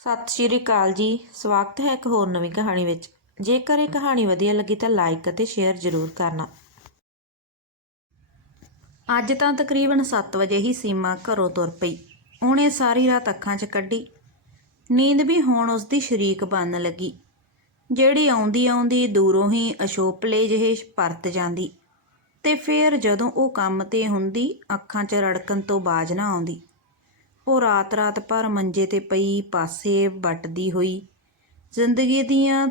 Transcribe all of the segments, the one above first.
ਸਤਿ ਸ਼੍ਰੀ ਅਕਾਲ ਜੀ। ਸਵਾਗਤ ਹੈ ਇੱਕ ਹੋਰ ਨਵੀਂ ਕਹਾਣੀ ਵਿੱਚ। ਜੇਕਰ ਇਹ ਕਹਾਣੀ ਵਧੀਆ ਲੱਗੀ ਤਾਂ ਲਾਈਕ ਅਤੇ ਸ਼ੇਅਰ ਜ਼ਰੂਰ ਕਰਨਾ। ਅੱਜ ਤਾਂ ਤਕਰੀਬਨ 7 ਵਜੇ ਹੀ ਸੀਮਾ ਘਰੋਂ ਤੁਰ ਪਈ। ਉਹਨੇ ਸਾਰੀ ਰਾਤ ਅੱਖਾਂ 'ਚ ਕੱਢੀ। ਨੀਂਦ ਵੀ ਹੁਣ ਉਸ ਦੀ ਸ਼ਰੀਕ ਬਣਨ ਲੱਗੀ। ਜਿਹੜੀ ਆਉਂਦੀ ਆਉਂਦੀ ਦੂਰੋਂ ਹੀ ਅਸ਼ੋਪਲੇ ਜਿਹੇ ਪਰਤ ਜਾਂਦੀ ਤੇ ਫੇਰ ਜਦੋਂ ਉਹ ਕੰਮ ਤੇ ਹੁੰਦੀ, ਅੱਖਾਂ 'ਚ ਰੜਕਣ ਤੋਂ ਬਾਜ ਨਾ ਆਉਂਦੀ। ਉਹ ਰਾਤ-ਰਾਤ ਭਰ ਮੰਜੇ ਤੇ ਪਈ ਪਾਸੇ ਵੱਟਦੀ ਹੋਈ। ਜ਼ਿੰਦਗੀ ਦੀਆਂ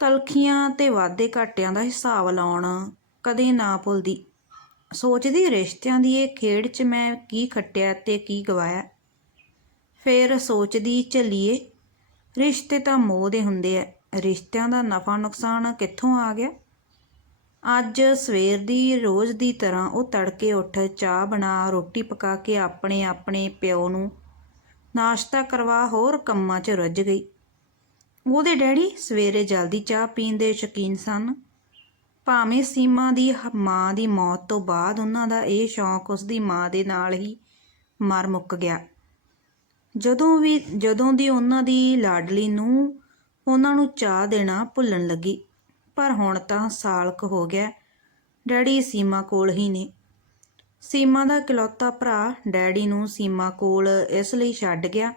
ਤਲਖੀਆਂ ਤੇ ਵਾਧੇ ਘਾਟਿਆਂ ਦਾ ਹਿਸਾਬ ਲਾਉਣ ਕਦੇ ਨਾ ਭੁੱਲਦੀ। ਸੋਚਦੀ ਰਿਸ਼ਤਿਆਂ ਦੀ ਇਹ ਖੇਡ 'ਚ ਮੈਂ ਕੀ ਖੱਟਿਆ ਤੇ ਕੀ ਗਵਾਇਆ। ਫੇਰ ਸੋਚਦੀ ਝੱਲੀਏ, ਰਿਸ਼ਤੇ ਤਾਂ ਮੋਹ ਦੇ ਹੁੰਦੇ ਐ ਰਿਸ਼ਤਿਆਂ ਦਾ ਨਫਾ ਨੁਕਸਾਨ ਕਿੱਥੋਂ ਆ ਗਿਆ? ਅੱਜ ਸਵੇਰ ਦੀ ਰੋਜ਼ ਦੀ ਤਰ੍ਹਾਂ ਉਹ ਤੜਕੇ ਉੱਠ ਚਾਹ ਬਣਾ, ਰੋਟੀ ਪਕਾ ਕੇ ਆਪਣੇ ਆਪਣੇ ਪਿਓ ਨੂੰ ਨਾਸ਼ਤਾ ਕਰਵਾ ਹੋਰ ਕੰਮਾਂ 'ਚ ਰੁੱਝ ਗਈ। ਉਹਦੇ ਡੈਡੀ ਸਵੇਰੇ ਜਲਦੀ ਚਾਹ ਪੀਣ ਦੇ ਸ਼ੌਕੀਨ ਸਨ। ਭਾਵੇਂ ਸੀਮਾ ਦੀ ਹ- ਮਾਂ ਦੀ ਮੌਤ ਤੋਂ ਬਾਅਦ ਉਹਨਾਂ ਦਾ ਇਹ ਸ਼ੌਂਕ ਉਸ ਦੀ ਮਾਂ ਦੇ ਨਾਲ ਹੀ ਮਰ ਮੁੱਕ ਗਿਆ। ਜਦੋਂ ਵੀ, ਜਦੋਂ ਦੀ ਉਹਨਾਂ ਦੀ ਲਾਡਲੀ ਨੂੰ ਉਹਨਾਂ ਨੂੰ ਚਾਹ ਦੇਣਾ ਭੁੱਲਣ ਲੱਗੀ ਪਰ ਹੁਣ ਤਾਂ ਸਾਲ ਕੁ ਹੋ ਗਿਆ, ਡੈਡੀ ਸੀਮਾ ਕੋਲ ਹੀ ਨੇ। ਸੀਮਾ ਦਾ ਇਕਲੌਤਾ ਭਰਾ ਡੈਡੀ ਨੂੰ ਸੀਮਾ ਕੋਲ ਇਸ ਲਈ ਛੱਡ ਗਿਆ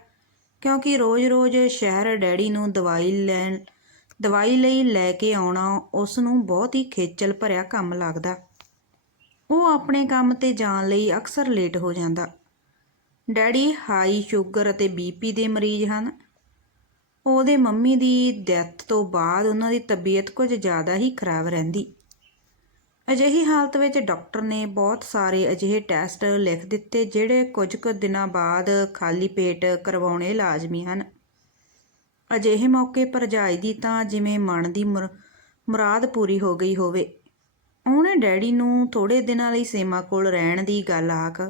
ਕਿਉਂਕਿ ਰੋਜ਼-ਰੋਜ਼ ਸ਼ਹਿਰ ਡੈਡੀ ਨੂੰ ਦਵਾਈ ਲੈਣ, ਦਵਾਈ ਲਈ ਲੈ ਕੇ ਆਉਣਾ ਉਸ ਨੂੰ ਬਹੁਤ ਹੀ ਖੇਚਲ ਭਰਿਆ ਕੰਮ ਲੱਗਦਾ। ਉਹ ਆਪਣੇ ਕੰਮ ਤੇ ਜਾਣ ਲਈ ਅਕਸਰ ਲੇਟ ਹੋ ਜਾਂਦਾ। ਡੈਡੀ ਹਾਈ ਸ਼ੂਗਰ ਅਤੇ ਬੀਪੀ ਦੇ ਮਰੀਜ਼ ਹਨ। ਉਹਦੇ ਮੰਮੀ ਦੀ ਡੈਥ ਤੋਂ ਬਾਅਦ ਉਹਨਾਂ ਦੀ ਤਬੀਅਤ ਕੁਝ ਜ਼ਿਆਦਾ ਹੀ ਖਰਾਬ ਰਹਿੰਦੀ। ਅਜਿਹੀ ਹਾਲਤ ਵਿੱਚ ਡਾਕਟਰ ਨੇ ਬਹੁਤ ਸਾਰੇ ਅਜਿਹੇ ਟੈਸਟ ਲਿਖ ਦਿੱਤੇ ਜਿਹੜੇ ਕੁਝ ਕੁ ਦਿਨਾਂ ਬਾਅਦ ਖਾਲੀ ਪੇਟ ਕਰਵਾਉਣੇ ਲਾਜ਼ਮੀ ਹਨ। ਅਜਿਹੇ ਮੌਕੇ ਭਰਜਾਈ ਦੀ ਤਾਂ ਜਿਵੇਂ ਮਨ ਦੀ ਮੁਰਾਦ ਪੂਰੀ ਹੋ ਗਈ ਹੋਵੇ। ਉਹਨੇ ਡੈਡੀ ਨੂੰ ਥੋੜੇ ਦਿਨਾਂ ਲਈ ਸੇਮਾ ਕੋਲ ਰਹਿਣ ਦੀ ਗੱਲ ਆਖ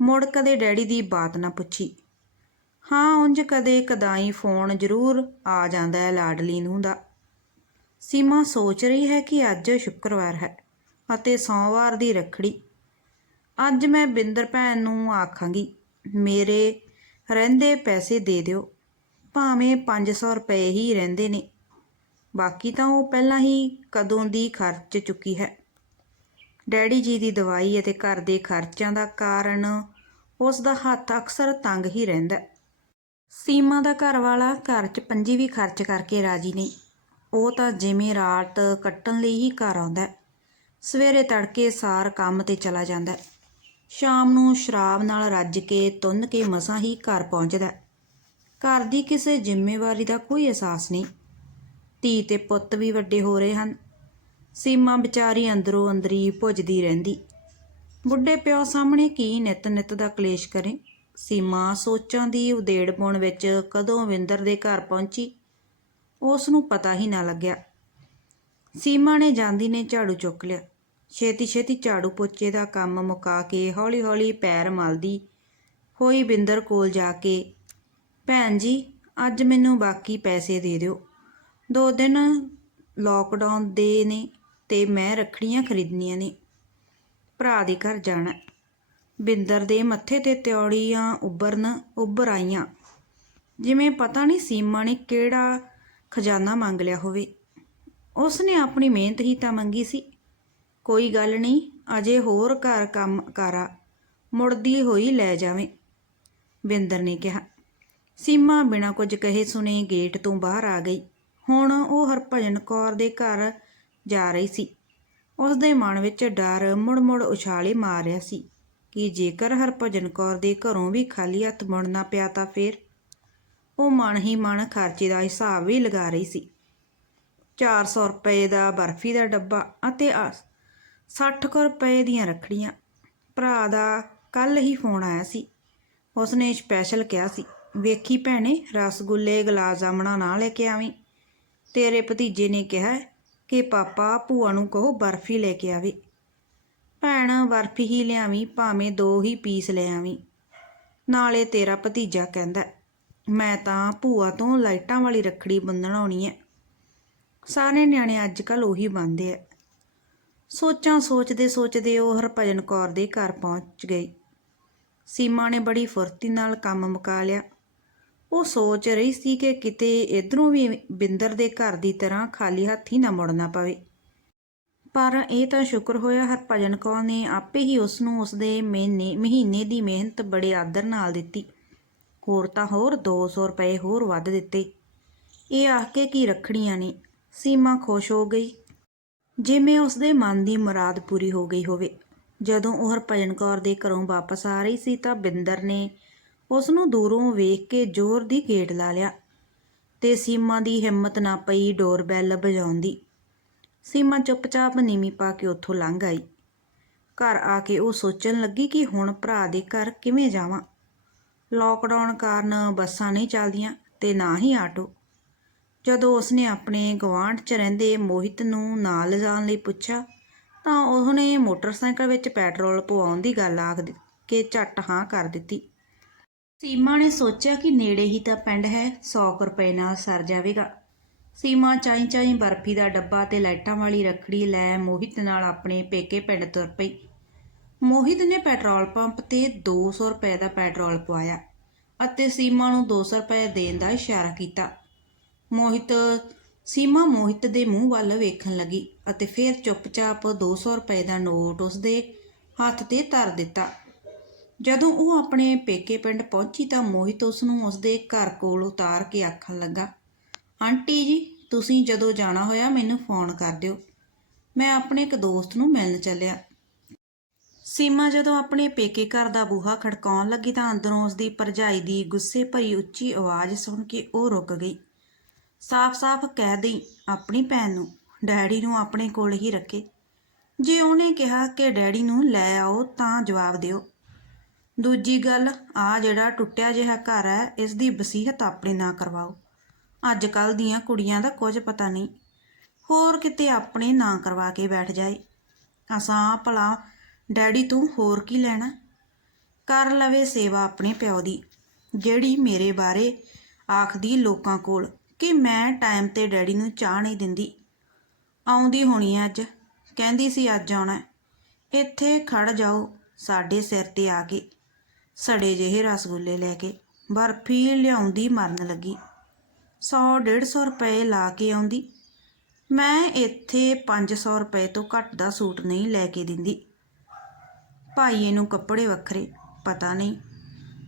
ਮੁੜ ਕਦੇ ਡੈਡੀ ਦੀ ਬਾਤ ਨਾ ਪੁੱਛੀ। ਹਾਂ, ਉਂਝ ਕਦੇ ਕਦਾਈ ਫੋਨ ਜ਼ਰੂਰ ਆ ਜਾਂਦਾ ਹੈ ਲਾਡਲੀ ਨੂੰ ਦਾ। ਸੀਮਾ ਸੋਚ ਰਹੀ ਹੈ ਕਿ ਅੱਜ ਸ਼ੁੱਕਰਵਾਰ ਹੈ ਅਤੇ ਸੋਮਵਾਰ ਦੀ ਰੱਖੜੀ। ਅੱਜ ਮੈਂ ਬਿੰਦਰ ਭੈਣ ਨੂੰ ਆਖਾਂਗੀ, ਮੇਰੇ ਰਹਿੰਦੇ ਪੈਸੇ ਦੇ ਦਿਓ, ਭਾਵੇਂ 500 ਰੁਪਏ ਹੀ ਰਹਿੰਦੇ ਨੇ। ਬਾਕੀ ਤਾਂ ਉਹ ਪਹਿਲਾਂ ਹੀ ਕਦੋਂ ਦੀ ਖਰਚ ਚੁੱਕੀ ਹੈ? ਡੈਡੀ ਜੀ ਦੀ ਦਵਾਈ ਅਤੇ ਘਰ ਦੇ ਖਰਚਿਆਂ ਦਾ ਕਾਰਨ ਉਸ ਦਾ ਹੱਥ ਅਕਸਰ ਤੰਗ ਹੀ ਰਹਿੰਦਾ ਸੀਮਾ ਦਾ ਘਰ ਵਾਲਾ ਘਰ 'ਚ ਪੰਜੀ ਵੀ ਖਰਚ ਕਰਕੇ ਰਾਜੀ ਨਹੀਂ। ਉਹ ਤਾਂ ਜਿਵੇਂ ਰਾਤ ਕੱਟਣ ਲਈ ਹੀ ਘਰ ਆਉਂਦਾ ਸਵੇਰੇ ਤੜਕੇ ਸਾਰ ਕੰਮ ਤੇ ਚਲਾ ਜਾਂਦਾ ਸ਼ਾਮ ਨੂੰ ਸ਼ਰਾਬ ਨਾਲ ਰੱਜ ਕੇ ਤੁੰਨ ਕੇ ਮਸਾਂ ਹੀ ਘਰ ਪਹੁੰਚਦਾ ਘਰ ਦੀ ਕਿਸੇ ਜ਼ਿੰਮੇਵਾਰੀ ਦਾ ਕੋਈ ਅਹਿਸਾਸ ਨਹੀਂ। ਧੀ ਤੇ ਪੁੱਤ ਵੀ ਵੱਡੇ ਹੋ ਰਹੇ ਹਨ। ਸੀਮਾ ਵਿਚਾਰੀ ਅੰਦਰੋਂ ਅੰਦਰੀ ਭੁੱਜਦੀ ਰਹਿੰਦੀ। ਬੁੱਢੇ ਪਿਓ ਸਾਹਮਣੇ ਕੀ ਨਿਤ ਨਿਤ ਦਾ ਕਲੇਸ਼ ਕਰੇ? ਸੀਮਾ ਸੋਚਾਂ ਦੀ ਉਦੇੜ ਪਾਉਣ ਵਿੱਚ ਕਦੋਂ ਵਿੰਦਰ ਦੇ ਘਰ ਪਹੁੰਚੀ ਉਸ ਨੂੰ ਪਤਾ ਹੀ ਨਾ ਲੱਗਿਆ। ਸੀਮਾ ਨੇ ਜਾਂਦੀ ਨੇ ਝਾੜੂ ਚੁੱਕ ਲਿਆ। ਛੇਤੀ ਛੇਤੀ ਝਾੜੂ ਪੋਚੇ ਦਾ ਕੰਮ ਮੁਕਾ ਕੇ ਹੌਲੀ ਹੌਲੀ ਪੈਰ ਮਲਦੀ ਹੋਈ ਬਿੰਦਰ ਕੋਲ ਜਾ ਕੇ, ਭੈਣ ਜੀ, ਅੱਜ ਮੈਨੂੰ ਬਾਕੀ ਪੈਸੇ ਦੇ ਦਿਓ। ਦੋ ਦਿਨ ਲੋਕਡਾਊਨ ਦੇ ਨੇ ਤੇ ਮੈਂ ਰੱਖੜੀਆਂ ਖਰੀਦਣੀਆਂ ਨੇ। ਭਰਾ ਦੇ ਘਰ ਜਾਣਾ ਬਿੰਦਰ ਦੇ ਮੱਥੇ ਤੇ ਤਿਉੜੀਆਂ ਉੱਭਰਨ ਉੱਭਰ ਆਈਆਂ ਜਿਵੇਂ ਪਤਾ ਨਹੀਂ ਸੀਮਾ ਨੇ ਕਿਹੜਾ ਖਜ਼ਾਨਾ ਮੰਗ ਲਿਆ ਹੋਵੇ। ਉਸ ਨੇ ਆਪਣੀ ਮਿਹਨਤ ਹੀ ਤਾਂ ਮੰਗੀ ਸੀ। ਕੋਈ ਗੱਲ ਨਹੀਂ, ਅਜੇ ਹੋਰ ਘਰ ਕੰਮ ਕਾਰਾ ਮੁੜਦੀ ਹੋਈ ਲੈ ਜਾਵੇਂ, ਬਿੰਦਰ ਨੇ ਕਿਹਾ। ਸੀਮਾ ਬਿਨਾਂ ਕੁਝ ਕਹੇ ਸੁਨੇ ਗੇਟ ਤੋਂ ਬਾਹਰ ਆ ਗਈ। ਹੁਣ ਉਹ ਹਰਭਜਨ ਕੌਰ ਦੇ ਘਰ ਜਾ ਰਹੀ ਸੀ। ਉਸ ਦੇ ਮਨ ਵਿੱਚ ਡਰ ਮੁੜ-ਮੁੜ ਉਛਾਲੇ ਮਾਰ ਰਿਹਾ ਸੀ। ਕਿ ਜੇਕਰ ਹਰਭਜਨ ਕੌਰ ਦੇ ਘਰੋਂ ਵੀ ਖਾਲੀ ਹੱਥ ਮੁੜਨਾ ਪਿਆ ਤਾਂ ਫੇਰ? ਉਹ ਮਨ ਹੀ ਮਨ ਖਰਚੇ ਦਾ ਹਿਸਾਬ ਵੀ ਲਗਾ ਰਹੀ ਸੀ। 400 ਰੁਪਏ ਦਾ ਬਰਫੀ ਦਾ ਡੱਬਾ ਅਤੇ 60 ਰੁਪਏ ਦੀਆਂ ਰੱਖੜੀਆਂ। ਭਰਾ ਦਾ ਕੱਲ ਹੀ ਫੋਨ ਆਇਆ ਸੀ। ਉਸਨੇ ਸਪੈਸ਼ਲ ਕਿਹਾ ਸੀ, ਵੇਖੀ ਭੈਣੇ, ਰਸਗੁੱਲੇ ਗੁਲਾਬ ਜਾਮਣਾ ਨਾ ਲੈ ਕੇ ਆਵੀਂ? ਤੇਰੇ ਭਤੀਜੇ ਨੇ ਕਿਹਾ ਕਿ ਪਾਪਾ ਭੂਆ ਨੂੰ ਕਹੋ ਬਰਫੀ ਲੈ ਕੇ ਆਵੇ। ਭੈਣ ਬਰਫੀ ਹੀ ਲਿਆਵੀਂ, ਭਾਵੇਂ ਦੋ ਹੀ ਪੀਸ ਲੈ ਨਾਲੇ ਤੇਰਾ ਭਤੀਜਾ ਕਹਿੰਦਾ, ਮੈਂ ਤਾਂ ਭੂਆ ਤੋਂ ਲਾਈਟਾਂ ਵਾਲੀ ਰੱਖੜੀ ਬੰਨਣ ਆਉਣੀ ਹੈ ਸਾਰੇ ਨਿਆਣੇ ਅੱਜ ਕੱਲ ਉਹੀ ਬੰਨਦੇ ਐ। ਸੋਚਾਂ ਸੋਚਦੇ ਸੋਚਦੇ ਉਹ ਹਰਭਜਨ ਕੌਰ ਦੇ ਘਰ ਪਹੁੰਚ ਗਈ ਸੀਮਾ ਨੇ ਬੜੀ ਫੁਰਤੀ ਨਾਲ ਕੰਮ ਮੁਕਾ ਲਿਆ। ਉਹ ਸੋਚ ਰਹੀ ਸੀ ਕਿ ਕਿਤੇ ਇਧਰੋਂ ਵੀ ਬਿੰਦਰ ਦੇ ਘਰ ਦੀ ਤਰ੍ਹਾਂ ਖਾਲੀ ਹੱਥੀ ਨਾ ਮੁੜਨਾ ਪਵੇ। ਪਰ ਇਹ ਤਾਂ ਸ਼ੁਕਰ ਹੋਇਆ ਹਰਭਜਨ ਕੌਰ ਨੇ ਆਪੇ ਹੀ ਉਸ ਨੂੰ ਉਸਦੇ ਮਹੀਨੇ ਮਹੀਨੇ ਦੀ ਮਿਹਨਤ ਬੜੇ ਆਦਰ ਨਾਲ ਦਿੱਤੀ। ਹੋਰ ਤਾਂ ਹੋਰ 200 ਰੁਪਏ ਹੋਰ ਵੱਧ ਦਿੱਤੇ। ਇਹ ਆਖ ਕੇ ਕੀ ਰੱਖੜੀਆਂ ਨੇ? ਸੀਮਾ ਖੁਸ਼ ਹੋ ਗਈ। ਜਿਵੇਂ ਉਸਦੇ ਮਨ ਦੀ ਮੁਰਾਦ ਪੂਰੀ ਹੋ ਗਈ ਹੋਵੇ, ਜਦੋਂ ਉਹ ਹਰਭਜਨ ਕੌਰ ਦੇ ਘਰੋਂ ਵਾਪਸ ਆ ਰਹੀ ਸੀ ਤਾਂ ਬਿੰਦਰ ਨੇ ਉਸ ਨੂੰ ਦੂਰੋਂ ਵੇਖ ਕੇ ਜ਼ੋਰ ਦੀ ਗੇਟ ਲਾ ਲਿਆ ਤੇ ਸੀਮਾ ਦੀ ਹਿੰਮਤ ਨਾ ਪਈ ਡੋਰਬੈਲ ਵਜਾਉਣ ਦੀ। ਸੀਮਾ ਚੁੱਪਚਾਪ ਨੀਵੀਂ ਪਾ ਕੇ ਉੱਥੋਂ ਲੰਘ ਆਈ। ਘਰ ਆ ਕੇ ਉਹ ਸੋਚਣ ਲੱਗੀ ਕਿ ਹੁਣ ਭਰਾ ਦੇ ਘਰ ਕਿਵੇਂ ਜਾਵਾਂ। ਲੋਕਡਾਊਨ ਕਾਰਨ ਬੱਸਾਂ ਨਹੀਂ ਚੱਲਦੀਆਂ ਤੇ ਨਾ ਹੀ ਆਟੋ। ਜਦੋਂ ਉਸਨੇ ਆਪਣੇ ਗਵਾਂਢ 'ਚ ਰਹਿੰਦੇ ਮੋਹਿਤ ਨੂੰ ਨਾਲ ਲਿਜਾਣ ਲਈ ਪੁੱਛਿਆ, ਤਾਂ ਉਹਨੇ ਮੋਟਰਸਾਈਕਲ ਵਿੱਚ ਪੈਟਰੋਲ ਪਵਾਉਣ ਦੀ ਗੱਲ ਆਖ ਕੇ ਝੱਟ ਹਾਂ ਕਰ ਦਿੱਤੀ। ਸੀਮਾ ਨੇ ਸੋਚਿਆ ਕਿ ਨੇੜੇ ਹੀ ਤਾਂ ਪਿੰਡ ਹੈ 100 ਰੁਪਏ ਨਾਲ ਸਰ ਜਾਵੇਗਾ। ਸੀਮਾ ਚਾਈ ਚਾਈ ਬਰਫੀ ਦਾ ਡੱਬਾ ਤੇ ਲਾਈਟਾਂ ਵਾਲੀ ਰੱਖੜੀ ਲੈ ਮੋਹਿਤ ਨਾਲ ਆਪਣੇ ਪੇਕੇ ਪਿੰਡ ਤੁਰ ਪਈ। ਮੋਹਿਤ ਨੇ ਪੈਟਰੋਲ ਪੰਪ ਤੇ 200 ਰੁਪਏ ਦਾ ਪੈਟਰੋਲ ਪਵਾਇਆ ਅਤੇ ਸੀਮਾ ਨੂੰ 200 ਰੁਪਏ ਦੇਣ ਦਾ ਇਸ਼ਾਰਾ ਕੀਤਾ। ਮੋਹਿਤ, ਸੀਮਾ ਮੋਹਿਤ ਦੇ ਮੂੰਹ ਵੱਲ ਵੇਖਣ ਲੱਗੀ ਅਤੇ ਫਿਰ ਚੁੱਪਚਾਪ 200 ਰੁਪਏ ਦਾ ਨੋਟ ਉਸਦੇ ਹੱਥ ਤੇ ਧਰ ਦਿੱਤਾ। ਜਦੋਂ ਉਹ ਆਪਣੇ ਪੇਕੇ ਪਿੰਡ ਪਹੁੰਚੀ ਤਾਂ ਮੋਹਿਤ ਉਸ ਨੂੰ ਉਸਦੇ ਘਰ ਕੋਲ ਉਤਾਰ ਕੇ ਆਖਣ ਲੱਗਾ ਆਂਟੀ ਜੀ, ਤੁਸੀਂ ਜਦੋਂ ਜਾਣਾ ਹੋਇਆ ਮੈਨੂੰ ਫੋਨ ਕਰ ਦਿਓ। ਮੈਂ ਆਪਣੇ ਇੱਕ ਦੋਸਤ ਨੂੰ ਮਿਲਣ ਚੱਲਿਆ। ਸੀਮਾ ਜਦੋਂ ਆਪਣੇ ਪੇਕੇ ਘਰ ਦਾ ਬੂਹਾ ਖੜਕਾਉਣ ਲੱਗੀ ਤਾਂ ਅੰਦਰੋਂ ਉਸਦੀ ਭਰਜਾਈ ਦੀ ਗੁੱਸੇ ਭਰੀ ਉੱਚੀ ਆਵਾਜ਼ ਸੁਣ ਕੇ ਉਹ ਰੁਕ ਗਈ। ਸਾਫ਼-ਸਾਫ਼ ਕਹਿ ਦਈ, ਆਪਣੀ ਭੈਣ ਨੂੰ, ਡੈਡੀ ਨੂੰ ਆਪਣੇ ਕੋਲ ਹੀ ਰੱਖੇ। ਜੇ ਉਹਨੇ ਕਿਹਾ ਕਿ ਡੈਡੀ ਨੂੰ ਲੈ ਆਓ ਤਾਂ ਜਵਾਬ ਦਿਓ। ਦੂਜੀ ਗੱਲ ਆ ਜਿਹੜਾ ਟੁੱਟਿਆ ਜਿਹਾ ਘਰ ਹੈ, ਇਸ ਦੀ ਵਸੀਹਤ ਆਪਣੇ ਨਾਂ ਕਰਵਾਓ। ਅੱਜ ਕੱਲ ਦੀਆਂ ਕੁੜੀਆਂ ਦਾ ਕੁਝ ਪਤਾ ਨਹੀਂ। ਹੋਰ ਕਿਤੇ ਆਪਣੇ ਨਾਂ ਕਰਵਾ ਕੇ ਬੈਠ ਜਾਏ। ਅਸਾਂ ਭਲਾ, ਡੈਡੀ, ਤੂੰ ਹੋਰ ਕੀ ਲੈਣਾ? ਕਰ ਲਵੇ ਸੇਵਾ ਆਪਣੇ ਪਿਓ ਦੀ, ਜਿਹੜੀ ਮੇਰੇ ਬਾਰੇ ਆਖਦੀ ਲੋਕਾਂ ਕੋਲ, ਕਿ ਮੈਂ ਟਾਈਮ ਤੇ ਡੈਡੀ ਨੂੰ ਚਾਹ ਨਹੀਂ ਦਿੰਦੀ। ਆਉਂਦੀ ਹੋਣੀ ਹੈ ਅੱਜ, ਕਹਿੰਦੀ ਸੀ ਅੱਜ ਆਉਣਾ ਇੱਥੇ ਖੜ ਜਾਓ ਸਾਡੇ ਸਿਰ ਤੇ ਆ ਕੇ, ਸੜੇ ਜਿਹੇ ਰਸਗੁੱਲੇ ਲੈ ਕੇ, ਬਰਫੀ ਲਿਆਉਂਦੀ ਮਰਨ ਲੱਗੀ। 100 150 ਰੁਪਏ ਲਾ ਕੇ ਆਉਂਦੀ। ਮੈਂ ਇੱਥੇ 500 ਰੁਪਏ ਤੋਂ ਘੱਟ ਦਾ ਸੂਟ ਨਹੀਂ ਲੈ ਕੇ ਦਿੰਦੀ। ਭਾਈਏ ਨੂੰ ਕੱਪੜੇ ਵੱਖਰੇ, ਪਤਾ ਨਹੀਂ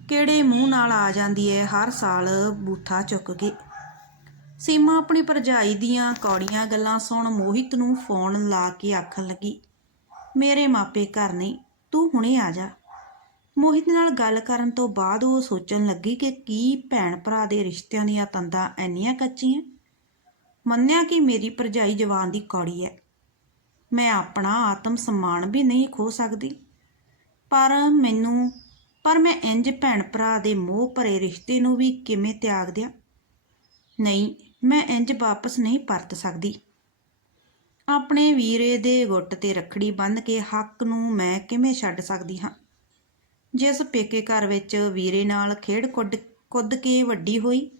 ਕਿਹੜੇ ਮੂੰਹ ਨਾਲ ਆ ਜਾਂਦੀ ਹੈ ਹਰ ਸਾਲ ਬੂਥਾ ਚੁੱਕ ਕੇ। ਸੀਮਾ ਆਪਣੀ ਭਰਜਾਈ ਦੀਆਂ ਕੌੜੀਆਂ ਗੱਲਾਂ ਸੁਣ ਮੋਹਿਤ ਨੂੰ ਫੋਨ ਲਾ ਕੇ ਆਖਣ ਲੱਗੀ, ਮੇਰੇ ਮਾਪੇ ਘਰ ਨਹੀਂ, ਤੂੰ ਹੁਣੇ ਆ ਜਾ। ਮੋਹਿਤ ਨਾਲ ਗੱਲ ਕਰਨ ਤੋਂ ਬਾਅਦ ਉਹ ਸੋਚਣ ਲੱਗੀ ਕਿ ਕੀ ਭੈਣ ਭਰਾ ਦੇ ਰਿਸ਼ਤਿਆਂ ਦੀਆਂ ਤੰਦਾਂ ਐਨੀਆਂ ਕੱਚੀਆਂ? ਮੰਨਿਆ ਕਿ ਮੇਰੀ ਭਰਜਾਈ ਜਵਾਨ ਦੀ ਕੌੜੀ ਹੈ। ਮੈਂ ਆਪਣਾ ਆਤਮ ਸਨਮਾਨ ਵੀ ਨਹੀਂ ਖੋ ਸਕਦੀ। ਪਰ ਮੈਨੂੰ, ਪਰ ਮੈਂ ਇੰਜ ਭੈਣ ਭਰਾ ਦੇ ਮੋਹ ਭਰੇ ਰਿਸ਼ਤੇ ਨੂੰ ਵੀ ਕਿਵੇਂ ਤਿਆਗ ਦਿਆਂ ਨਹੀਂ, ਮੈਂ ਇੰਜ ਵਾਪਸ ਨਹੀਂ ਪਰਤ ਸਕਦੀ। ਆਪਣੇ ਵੀਰੇ ਦੇ ਗੁੱਟ ਤੇ ਰੱਖੜੀ ਬੰਨ੍ਹ ਕੇ ਹੱਕ ਨੂੰ ਮੈਂ ਕਿਵੇਂ ਛੱਡ ਸਕਦੀ ਹਾਂ? ਜਿਸ ਪੇਕੇ ਘਰ ਵਿੱਚ ਵੀਰੇ ਨਾਲ ਖੇਡ ਕੁੱਦ ਕੁੱਦ ਕੇ ਵੱਡੀ ਹੋਈ।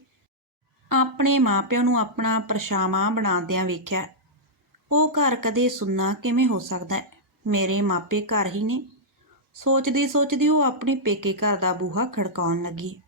ਆਪਣੇ ਮਾਪਿਆਂ ਨੂੰ ਆਪਣਾ ਪਰਛਾਵਾਂ ਬਣਾਉਂਦਿਆਂ ਵੇਖਿਆ, ਉਹ ਘਰ ਕਦੇ ਸੁੰਨਾ ਕਿਵੇਂ ਹੋ ਸਕਦਾ ਹੈ? ਮੇਰੇ ਮਾਪੇ ਘਰ ਹੀ ਨੇ। ਸੋਚਦੀ ਸੋਚਦੀ ਉਹ ਆਪਣੇ ਪੇਕੇ ਘਰ ਦਾ ਬੂਹਾ ਖੜਕਾਉਣ ਲੱਗੀ।